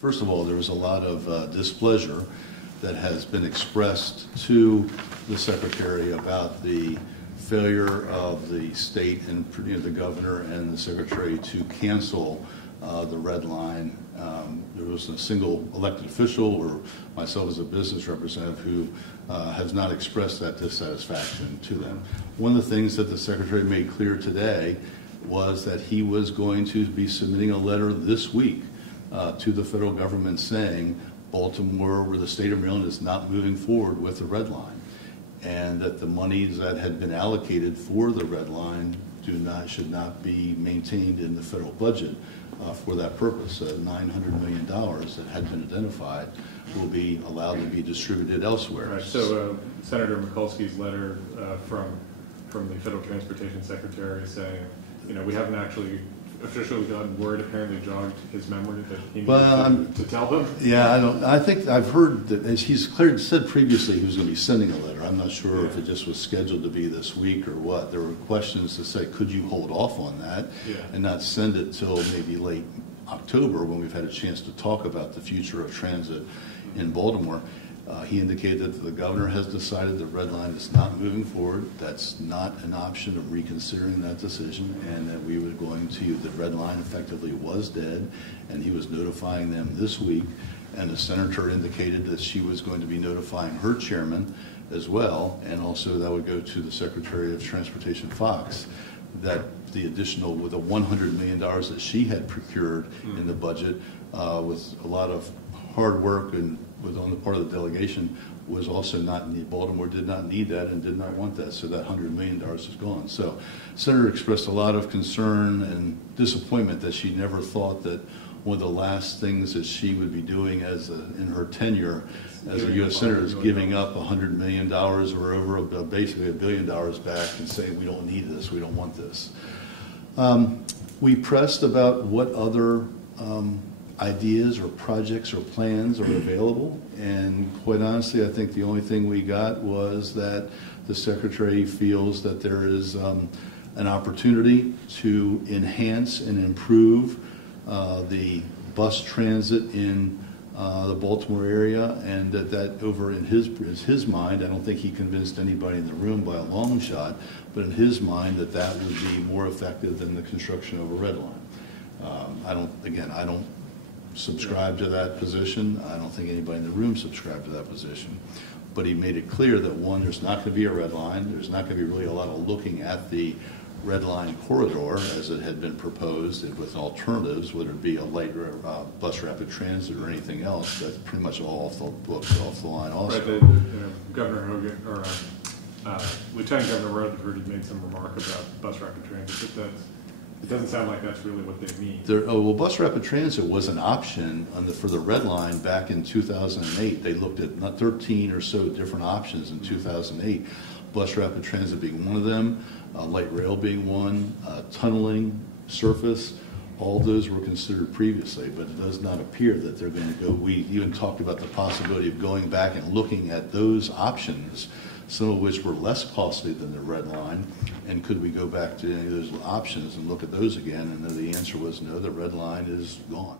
First of all, there was a lot of displeasure that has been expressed to the Secretary about the failure of the state and the governor and the Secretary to cancel the red line. There wasn't a single elected official or myself as a business representative who has not expressed that dissatisfaction to them. One of the things that the Secretary made clear today was that he was going to be submitting a letter this week to the federal government saying Baltimore or the state of Maryland is not moving forward with the red line, and that the monies that had been allocated for the red line should not be maintained in the federal budget for that purpose. $900 million that had been identified will be allowed to be distributed elsewhere. Right. So Senator Mikulski's letter from the Federal Transportation Secretary saying, we haven't actually officially gotten word, apparently jogged his memory that he needed to tell them. Yeah, I think I've heard that, as he's said previously, he was going to be sending a letter. I'm not sure if it just was scheduled to be this week or what. There were questions to say, could you hold off on that and not send it till maybe late October when we've had a chance to talk about the future of transit in Baltimore. He indicated that the governor has decided the red line is not moving forward. That's not an option of reconsidering that decision, and that we were going to, the red line effectively was dead, and he was notifying them this week. And the senator indicated that she was going to be notifying her chairman as well, and also that would go to the Secretary of Transportation, Fox, that the additional, with the $100 million that she had procured in the budget with a lot of hard work and on the part of the delegation, was also not needed. Baltimore did not need that and did not want that, so that $100 million is gone. So the senator expressed a lot of concern and disappointment that she never thought that one of the last things that she would be doing in her tenure as a U.S. Senator is giving up $100 million or over basically $1 billion back and saying we don't need this, we don't want this. We pressed about what other ideas or projects or plans are available, and quite honestly, I think the only thing we got was that the Secretary feels that there is an opportunity to enhance and improve the bus transit in the Baltimore area, and that over in his mind, I don't think he convinced anybody in the room by a long shot, but in his mind that would be more effective than the construction of a red line. I don't subscribe to that position. I don't think anybody in the room subscribed to that position. But he made it clear that, one, there's not going to be a red line. There's not going to be really a lot of looking at the red line corridor as it had been proposed with alternatives, whether it be a light bus rapid transit or anything else. That's pretty much all off the books, off the line also. Right, Governor Hogan, or Lieutenant Governor Rutherford made some remark about bus rapid transit, but it doesn't sound like that's really what they mean. Well, bus rapid transit was an option for the red line back in 2008. They looked at 13 or so different options in 2008. Bus rapid transit being one of them, light rail being one, tunneling, surface. All those were considered previously, but it does not appear that they're going to go. We even talked about the possibility of going back and looking at those options, some of which were less costly than the red line, and could we go back to any of those options and look at those again? And then the answer was no, the red line is gone.